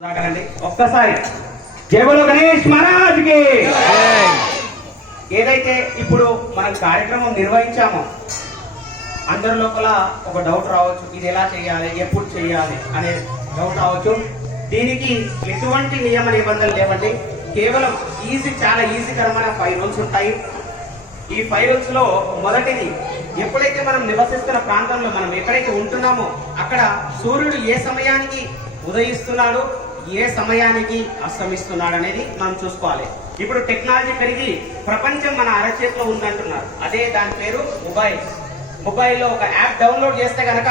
ఒక్కసారి జై బోలో గణేష్ మహారాజ్ కి. ఏదైతే ఇప్పుడు మనం కార్యక్రమం నిర్వహించామో అందరి లోపల ఒక డౌట్ రావచ్చు, ఇది ఎలా చేయాలి, ఎప్పుడు చేయాలి అనే డౌట్ రావచ్చు. దీనికి ఎటువంటి నియమ నిబంధనలు లేవండి. కేవలం చాలా ఈజీకరమైన 5 రూల్స్ ఉంటాయి. ఈ 5 రూల్స్ లో మొదటిది, ఎప్పుడైతే మనం నివసిస్తున్న ప్రాంతంలో మనం ఎక్కడైతే ఉంటున్నామో అక్కడ సూర్యుడు ఏ సమయానికి ఉదయిస్తున్నాడు, ఏ సమయానికి అస్తమిస్తున్నాడు అనేది మనం చూసుకోవాలి. ఇప్పుడు టెక్నాలజీ పెరిగి ప్రపంచం మన అరచేతిలో ఉందంటున్నారు. అదే దాని పేరు మొబైల్లో ఒక యాప్ డౌన్లోడ్ చేస్తే కనుక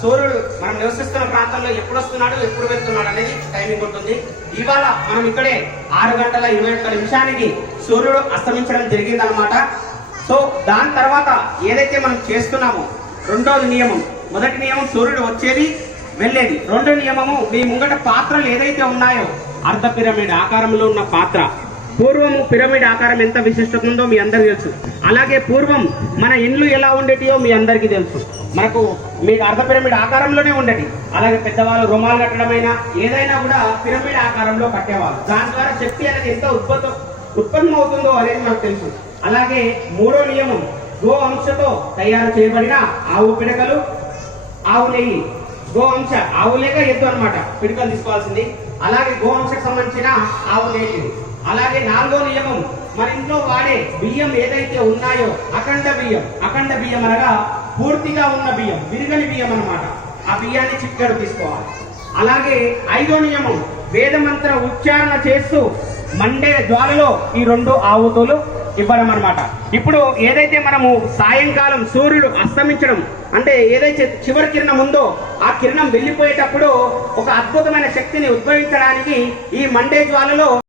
సూర్యుడు మనం నివసిస్తున్న ప్రాంతంలో ఎప్పుడు వస్తున్నాడు, ఎప్పుడు వెళ్తున్నాడు అనేది టైమింగ్ ఉంటుంది. ఇవాళ మనం ఇక్కడే 6:21 సూర్యుడు అస్తమించడం జరిగిందనమాట. సో దాని తర్వాత ఏదైతే మనం చేస్తున్నామో రెండోది నియమం, మొదటి నియమం సూర్యుడు వచ్చేది వెళ్ళేది. రెండో నియమము, మీ ముంగట పాత్రలు ఏదైతే ఉన్నాయో అర్ధ పిరమిడ్ ఆకారంలో ఉన్న పాత్ర. పూర్వము పిరమిడ్ ఆకారం ఎంత విశిష్టత ఉందో మీ అందరికీ తెలుసు. అలాగే పూర్వం మన ఇండ్లు ఎలా ఉండేటియో మీ అందరికీ తెలుసు. మీకు అర్ధ పిరమిడ్ ఆకారంలోనే ఉండేది. అలాగే పెద్దవాళ్ళు రుమాలు కట్టడమైనా ఏదైనా కూడా పిరమిడ్ ఆకారంలో కట్టేవాళ్ళు. దాని ద్వారా శక్తి అనేది ఎంత ఉత్పన్నం అవుతుందో అనేది మనకు తెలుసు. అలాగే మూడో నియమం, గో అంశతో తయారు చేయబడిన ఆవు పిడకలు, ఆవు నెయ్యి. గో అంశ ఆవు లేక ఎద్దు అనమాట, పిడకలు తీసుకోవాల్సింది. అలాగే గో అంశకు సంబంధించిన ఆవు నెయ్యి. అలాగే నాలుగో నియమం, మన ఇంట్లో వాడే బియ్యం ఏదైతే ఉన్నాయో అఖండ బియ్యం అనగా పూర్తిగా ఉన్న బియ్యం, విరిగని బియ్యం అన్నమాట. ఆ బియ్యాన్ని చిక్కడు తీసుకోవాలి. అలాగే ఐదో నియమం, వేదమంత్ర ఉచ్చారణ చేస్తూ మండే జ్వాలలో ఈ 2 ఆవుతులు ఇవ్వడం అనమాట. ఇప్పుడు ఏదైతే మనము సాయంకాలం సూర్యుడు అస్తమించడం అంటే ఏదైతే చివరి కిరణం ఉందో ఆ కిరణం వెళ్ళిపోయేటప్పుడు ఒక అద్భుతమైన శక్తిని ఉద్భవించడానికి ఈ మండే జ్వాలలో